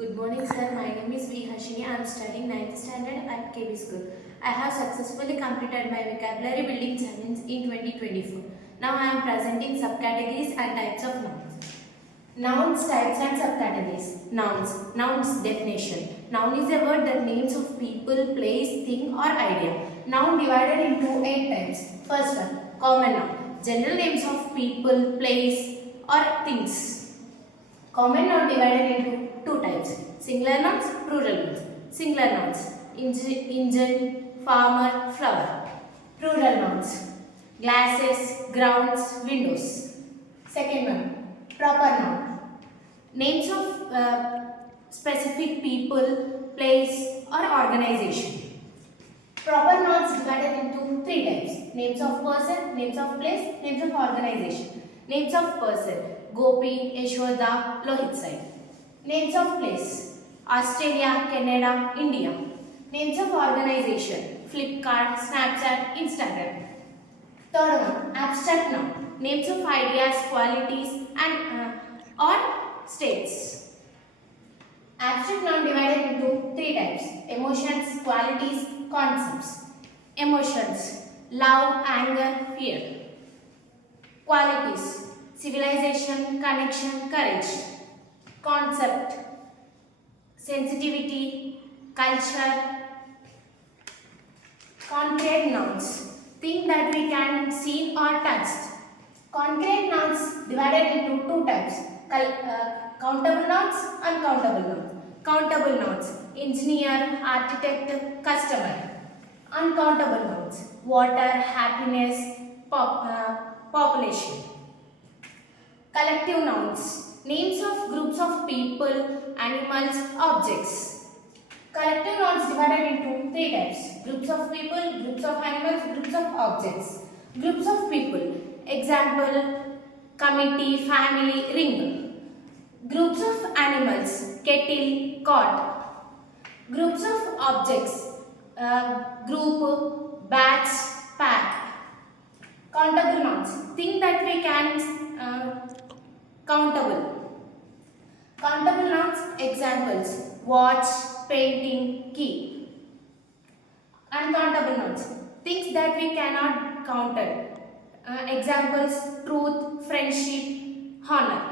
Good morning, sir. My name is V. Hashini. I am studying 9th standard at KB School. I have successfully completed my vocabulary building challenge in 2024. Now I am presenting subcategories and types of nouns. Nouns, types and subcategories. Nouns. Nouns definition. Noun is a word that names of people, place, thing or idea. Noun divided into 8 types. First one, common noun. General names of people, place or things. Common noun divided into two types. Singular nouns, plural nouns. Singular nouns, engine, farmer, flower. Plural nouns, glasses, grounds, windows. Second one, proper noun. Names of specific people, place or organization. Proper nouns divided into three types. Names of person, names of place, names of organization. Names of person, Gopi, Yashoda, Lohit Sai. Names of place, Australia, Canada, India. Names of organization, Flipkart, Snapchat, Instagram. Third one, abstract noun. Names of ideas, qualities and or states. Abstract noun divided into three types. Emotions, qualities, concepts. Emotions, love, anger, fear. Qualities, civilization, connection, courage. Concept, sensitivity, culture. Concrete nouns, things that we can see or touch. Concrete nouns divided into two types. Countable nouns, uncountable nouns. Countable nouns, engineer, architect, customer. Uncountable nouns, water, happiness, population. Collective nouns, names of groups of people, animals, objects. Collective nouns divided into three types. Groups of people, groups of animals, groups of objects. Groups of people. Example, committee, family, ring. Groups of animals, kettle, cot. Groups of objects, group, batch, pack. Countable nouns, things that we can countable. Countable nouns, examples, watch, painting, key. Uncountable nouns, things that we cannot counter. Examples, truth, friendship, honor.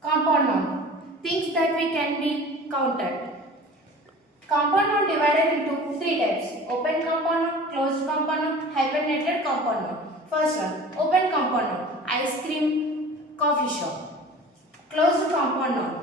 Compound noun, things that we can be counted. Compound noun divided into three types. Open compound noun, closed compound noun, hyphenated compound noun. First one, open compound noun, ice cream, coffee shop. Closed compound noun,